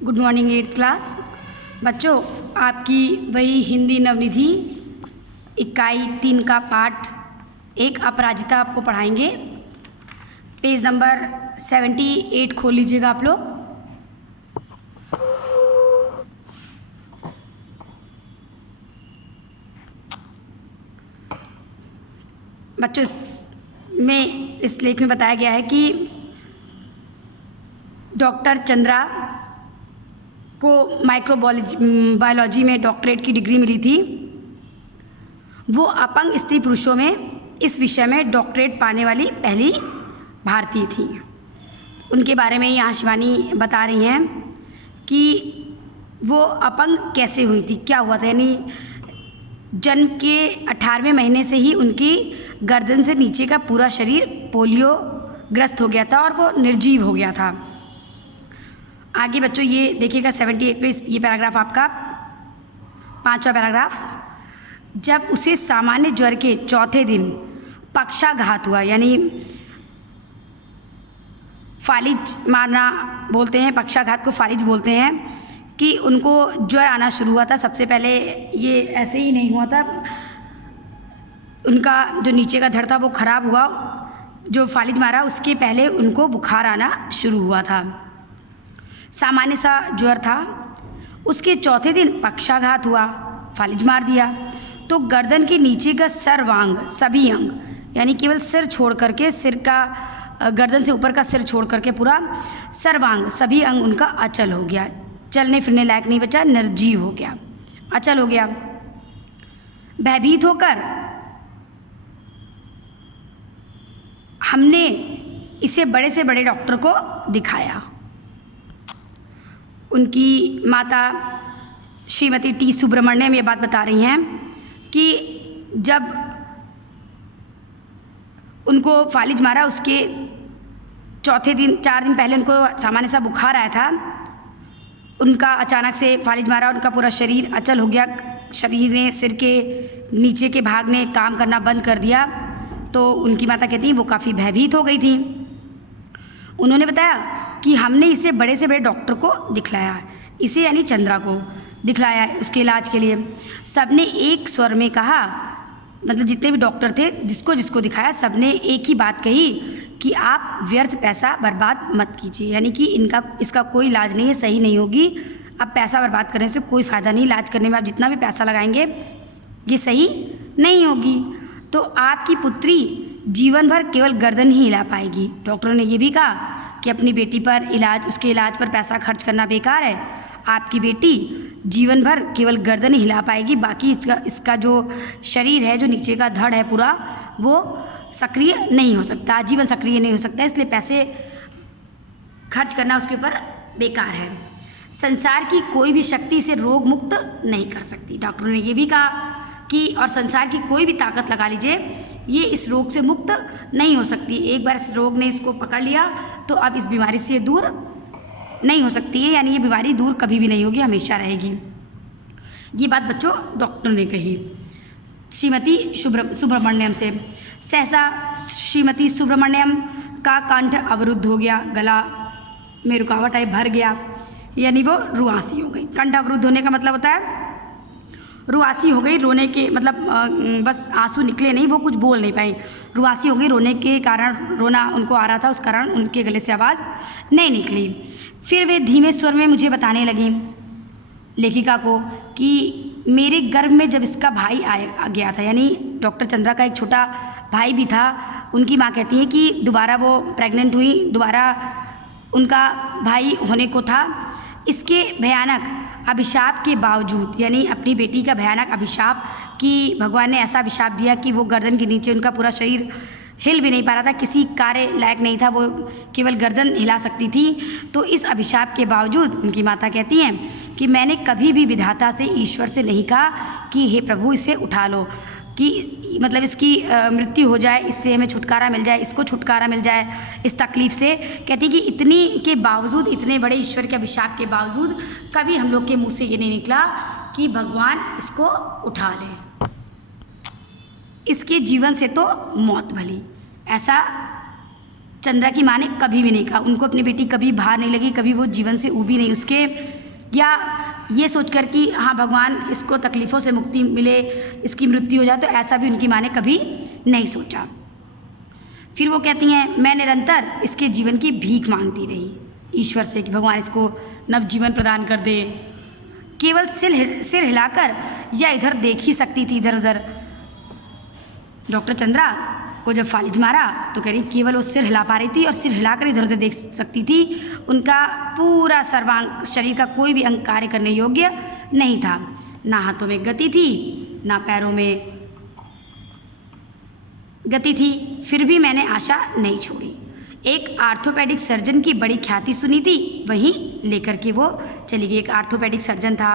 Good morning 8th class बच्चों। आपकी वही हिंदी नवनिधि इकाई 3 का पाठ 1 अपराजिता आपको पढ़ाएंगे। पेज नंबर 78 खोल लीजिएगा आप लोग। बच्चों इस लेख में बताया गया है कि डॉक्टर चंद्रा को बायोलॉजी में डॉक्टरेट की डिग्री मिली थी। वो अपंग स्त्री पुरुषों में इस विषय में डॉक्टरेट पाने वाली पहली भारतीय थी। उनके बारे में यहाँ शिवानी बता रही हैं कि वो अपंग कैसे हुई थी, क्या हुआ था। यानी जन्म के 18वें महीने से ही उनकी गर्दन से नीचे का पूरा शरीर पोलियो ग्रस्त हो गया था और वो निर्जीव हो गया था। आगे बच्चों ये देखिएगा 78 पे ये पैराग्राफ आपका 5वां पैराग्राफ। जब उसे सामान्य ज्वर के चौथे दिन पक्षाघात हुआ, यानी फालिज मारना बोलते हैं, पक्षाघात को फालिज बोलते हैं, कि उनको ज्वर आना शुरू हुआ था। सबसे पहले ये ऐसे ही नहीं हुआ था, उनका जो नीचे का धड़ था वो खराब हुआ। जो फालिज मारा उसके पहले उनको बुखार आना शुरू हुआ था, सामान्य सा ज्वर था। उसके चौथे दिन पक्षाघात हुआ, फालिज मार दिया, तो गर्दन के नीचे का सर्वांग सभी अंग, यानी केवल सिर छोड़ करके, सिर का गर्दन से ऊपर का सिर छोड़ करके पूरा सर्वांग सभी अंग उनका अचल हो गया, चलने फिरने लायक नहीं बचा, निर्जीव हो गया, अचल हो गया। भयभीत होकर हमने इसे बड़े से बड़े डॉक्टर को दिखाया। उनकी माता श्रीमती टी सुब्रमण्यम ये बात बता रही हैं कि जब उनको फालिज मारा उसके चौथे दिन 4 दिन पहले उनको सामान्य सा बुखार आया था। उनका अचानक से फालिज मारा, उनका पूरा शरीर अचल हो गया, शरीर ने सिर के नीचे के भाग ने काम करना बंद कर दिया। तो उनकी माता कहती हैं वो काफ़ी भयभीत हो गई थी। उन्होंने बताया कि हमने इसे बड़े से बड़े डॉक्टर को दिखलाया, इसे यानी चंद्रा को दिखलाया उसके इलाज के लिए। सबने एक स्वर में कहा, मतलब जितने भी डॉक्टर थे जिसको जिसको दिखाया सबने एक ही बात कही कि आप व्यर्थ पैसा बर्बाद मत कीजिए, यानी कि इसका कोई इलाज नहीं है, सही नहीं होगी। अब पैसा बर्बाद करने से कोई फ़ायदा नहीं, इलाज करने में आप जितना भी पैसा लगाएंगे ये सही नहीं होगी। तो आपकी पुत्री जीवन भर केवल गर्दन ही हिला पाएगी। डॉक्टरों ने ये भी कहा कि अपनी बेटी पर उसके इलाज पर पैसा खर्च करना बेकार है। आपकी बेटी जीवन भर केवल गर्दन ही हिला पाएगी, बाकी इसका जो शरीर है, जो नीचे का धड़ है पूरा, वो सक्रिय नहीं हो सकता, आजीवन सक्रिय नहीं हो सकता, इसलिए पैसे खर्च करना उसके ऊपर बेकार है। संसार की कोई भी शक्ति इसे रोग मुक्त नहीं कर सकती। डॉक्टरों ने ये भी कहा कि और संसार की कोई भी ताकत लगा लीजिए, ये इस रोग से मुक्त नहीं हो सकती। एक बार इस रोग ने इसको पकड़ लिया तो अब इस बीमारी से दूर नहीं हो सकती है, यानी ये बीमारी दूर कभी भी नहीं होगी, हमेशा रहेगी। ये बात बच्चों डॉक्टर ने कही श्रीमती सुब्रमण्यम से। सहसा श्रीमती सुब्रमण्यम का कंठ अवरुद्ध हो गया, गला में रुकावट आई, भर गया, यानी वो रुआसी हो गई। कंठ अवरुद्ध होने का मतलब होता है रुआसी हो गई, रोने के मतलब बस आंसू निकले नहीं, वो कुछ बोल नहीं पाई, रुआसी हो गई। रोने के कारण, रोना उनको आ रहा था, उस कारण उनके गले से आवाज़ नहीं निकली। फिर वे धीमे स्वर में मुझे बताने लगी, लेखिका को, कि मेरे गर्भ में जब इसका भाई आ गया था, यानी डॉक्टर चंद्रा का एक छोटा भाई भी था। उनकी माँ कहती है कि दोबारा वो प्रेग्नेंट हुई, दोबारा उनका भाई होने को था। इसके भयानक अभिशाप के बावजूद, यानी अपनी बेटी का भयानक अभिशाप, कि भगवान ने ऐसा अभिशाप दिया कि वो गर्दन के नीचे उनका पूरा शरीर हिल भी नहीं पा रहा था, किसी कार्य लायक नहीं था, वो केवल गर्दन हिला सकती थी। तो इस अभिशाप के बावजूद उनकी माता कहती हैं कि मैंने कभी भी विधाता से, ईश्वर से नहीं कहा कि हे प्रभु इसे उठा लो, कि मतलब इसकी मृत्यु हो जाए, इससे हमें छुटकारा मिल जाए, इसको छुटकारा मिल जाए इस तकलीफ़ से। कहती कि इतनी के बावजूद, इतने बड़े ईश्वर के अभिशाप के बावजूद कभी हम लोग के मुँह से ये नहीं निकला कि भगवान इसको उठा ले, इसके जीवन से तो मौत भली। ऐसा चंद्रा की माँ ने कभी भी नहीं कहा। उनको अपनी बेटी कभी भार नहीं लगी, कभी वो जीवन से ऊबी नहीं उसके, या ये सोचकर कि हाँ भगवान इसको तकलीफ़ों से मुक्ति मिले, इसकी मृत्यु हो जाए, तो ऐसा भी उनकी माँ ने कभी नहीं सोचा। फिर वो कहती हैं, मैं निरंतर इसके जीवन की भीख मांगती रही ईश्वर से कि भगवान इसको नवजीवन प्रदान कर दे। केवल सिर हिलाकर या इधर देख ही सकती थी, इधर उधर। डॉक्टर चंद्रा को जब फालिज मारा तो कह रही केवल वो सिर हिला पा रही थी, और सिर हिलाकर इधर उधर देख सकती थी। उनका पूरा सर्वांग शरीर का कोई भी अंग कार्य करने योग्य नहीं था। ना हाथों में गति थी, ना पैरों में गति थी। फिर भी मैंने आशा नहीं छोड़ी। एक आर्थोपेडिक सर्जन की बड़ी ख्याति सुनी थी, वहीं लेकर के वो चली गई। एक आर्थोपेडिक सर्जन था,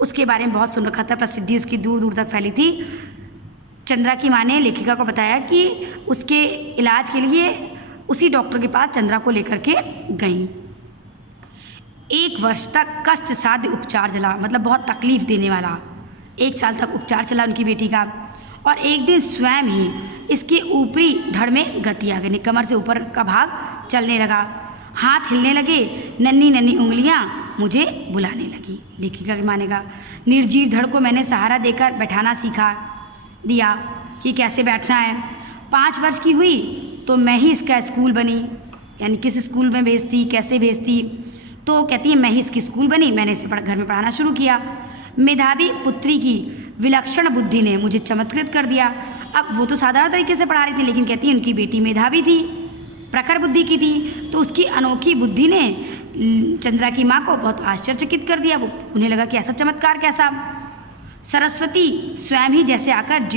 उसके बारे में बहुत सुन रखा था, प्रसिद्धि उसकी दूर दूर तक फैली थी। चंद्रा की माँ ने लेखिका को बताया कि उसके इलाज के लिए उसी डॉक्टर के पास चंद्रा को लेकर के गई। 1 वर्ष तक कष्ट साध्य उपचार चला, मतलब बहुत तकलीफ देने वाला 1 साल तक उपचार चला उनकी बेटी का। और एक दिन स्वयं ही इसके ऊपरी धड़ में गति आ गई, कमर से ऊपर का भाग चलने लगा, हाथ हिलने लगे, नन्ही नन्ही उंगलियां मुझे बुलाने लगी। लेखिका की माँ ने कहा, निर्जीव धड़ को मैंने सहारा देकर बैठाना सिखा दिया कि कैसे बैठना है। 5 वर्ष की हुई तो मैं ही इसका स्कूल बनी, यानी किस स्कूल में भेजती, कैसे भेजती। तो कहती है मैं ही इसकी स्कूल बनी, मैंने इसे घर में पढ़ाना शुरू किया। मेधावी पुत्री की विलक्षण बुद्धि ने मुझे चमत्कृत कर दिया। अब वो तो साधारण तरीके से पढ़ा रही थी, लेकिन कहती है उनकी बेटी मेधावी थी, प्रखर बुद्धि की थी, तो उसकी अनोखी बुद्धि ने चंद्रा की माँ को बहुत आश्चर्यचकित कर दिया। वो उन्हें लगा कि ऐसा चमत्कार कैसा। सरस्वती स्वयं ही जैसे आकर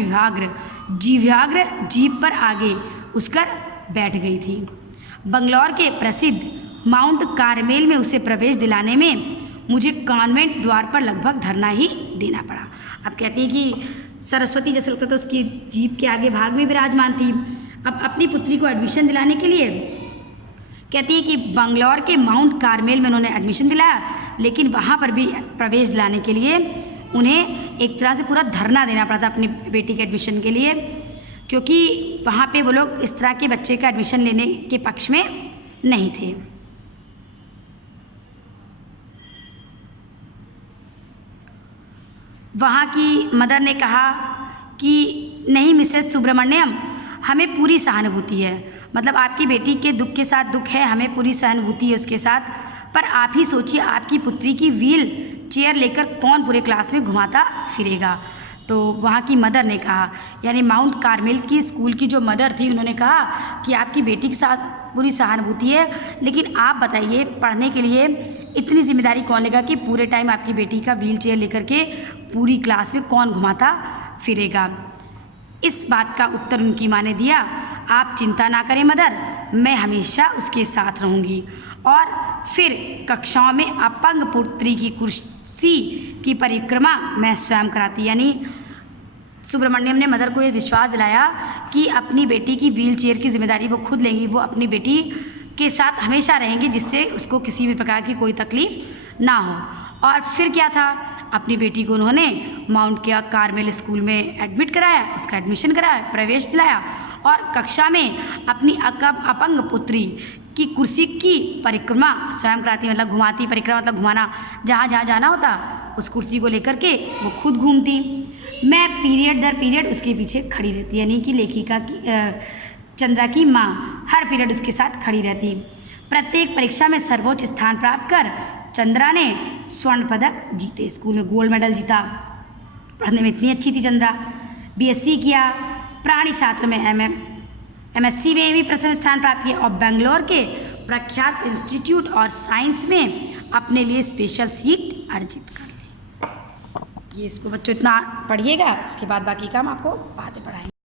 जीव्याग्र जीप पर आगे उसकर बैठ गई थी। बंगलौर के प्रसिद्ध माउंट कार्मेल में उसे प्रवेश दिलाने में मुझे कॉन्वेंट द्वार पर लगभग धरना ही देना पड़ा। अब कहती है कि सरस्वती जैसे लगता था उसकी जीप के आगे भाग में विराजमान थी। अब अपनी पुत्री को एडमिशन दिलाने के लिए कहती है कि बंगलौर के माउंट कार्मेल में उन्होंने एडमिशन दिलाया, लेकिन वहाँ पर भी प्रवेश दिलाने के लिए उन्हें एक तरह से पूरा धरना देना पड़ा था अपनी बेटी के एडमिशन के लिए, क्योंकि वहाँ पे वो लोग इस तरह के बच्चे का एडमिशन लेने के पक्ष में नहीं थे। वहाँ की मदर ने कहा कि नहीं मिसेस सुब्रमण्यम, हमें पूरी सहानुभूति है, मतलब आपकी बेटी के दुख के साथ दुख है, हमें पूरी सहानुभूति है उसके साथ, पर आप ही सोचिए आपकी पुत्री की व्हील चेयर लेकर कौन पूरे क्लास में घुमाता फिरेगा। तो वहाँ की मदर ने कहा, यानी माउंट कार्मेल की स्कूल की जो मदर थी, उन्होंने कहा कि आपकी बेटी के साथ पूरी सहानुभूति है, लेकिन आप बताइए पढ़ने के लिए इतनी जिम्मेदारी कौन लेगा कि पूरे टाइम आपकी बेटी का व्हील चेयर लेकर के पूरी क्लास में कौन घुमाता फिरेगा। इस बात का उत्तर उनकी माँ ने दिया, आप चिंता ना करें मदर, मैं हमेशा उसके साथ रहूँगी। और फिर कक्षाओं में अपंग पुत्री की कुर्सी की परिक्रमा मैं स्वयं कराती, यानी सुब्रमण्यम ने मदर को ये विश्वास दिलाया कि अपनी बेटी की व्हील चेयर की जिम्मेदारी वो खुद लेंगी, वो अपनी बेटी के साथ हमेशा रहेंगी, जिससे उसको किसी भी प्रकार की कोई तकलीफ़ ना हो। और फिर क्या था, अपनी बेटी को उन्होंने माउंट कार्मेल स्कूल में एडमिट कराया, उसका एडमिशन कराया, प्रवेश दिलाया, और कक्षा में अपनी अपंग पुत्री की कुर्सी की परिक्रमा स्वयं कराती, मतलब घुमाती। परिक्रमा मतलब घुमाना, जहाँ जहाँ जाना होता उस कुर्सी को लेकर के वो खुद घूमती। मैं पीरियड दर पीरियड उसके पीछे खड़ी रहती, यानी कि लेखिका की चंद्रा की माँ हर पीरियड उसके साथ खड़ी रहती। प्रत्येक परीक्षा में सर्वोच्च स्थान प्राप्त कर चंद्रा ने स्वर्ण पदक जीते, स्कूल में गोल्ड मेडल जीता। पढ़ने में इतनी अच्छी थी चंद्रा। BSc किया, प्राणी शास्त्र में MSc में भी प्रथम स्थान प्राप्त किया, और बेंगलोर के प्रख्यात इंस्टीट्यूट और साइंस में अपने लिए स्पेशल सीट अर्जित कर ली। ये इसको बच्चों इतना पढ़िएगा, इसके बाद बाकी काम आपको बाद में पढ़ाएंगे।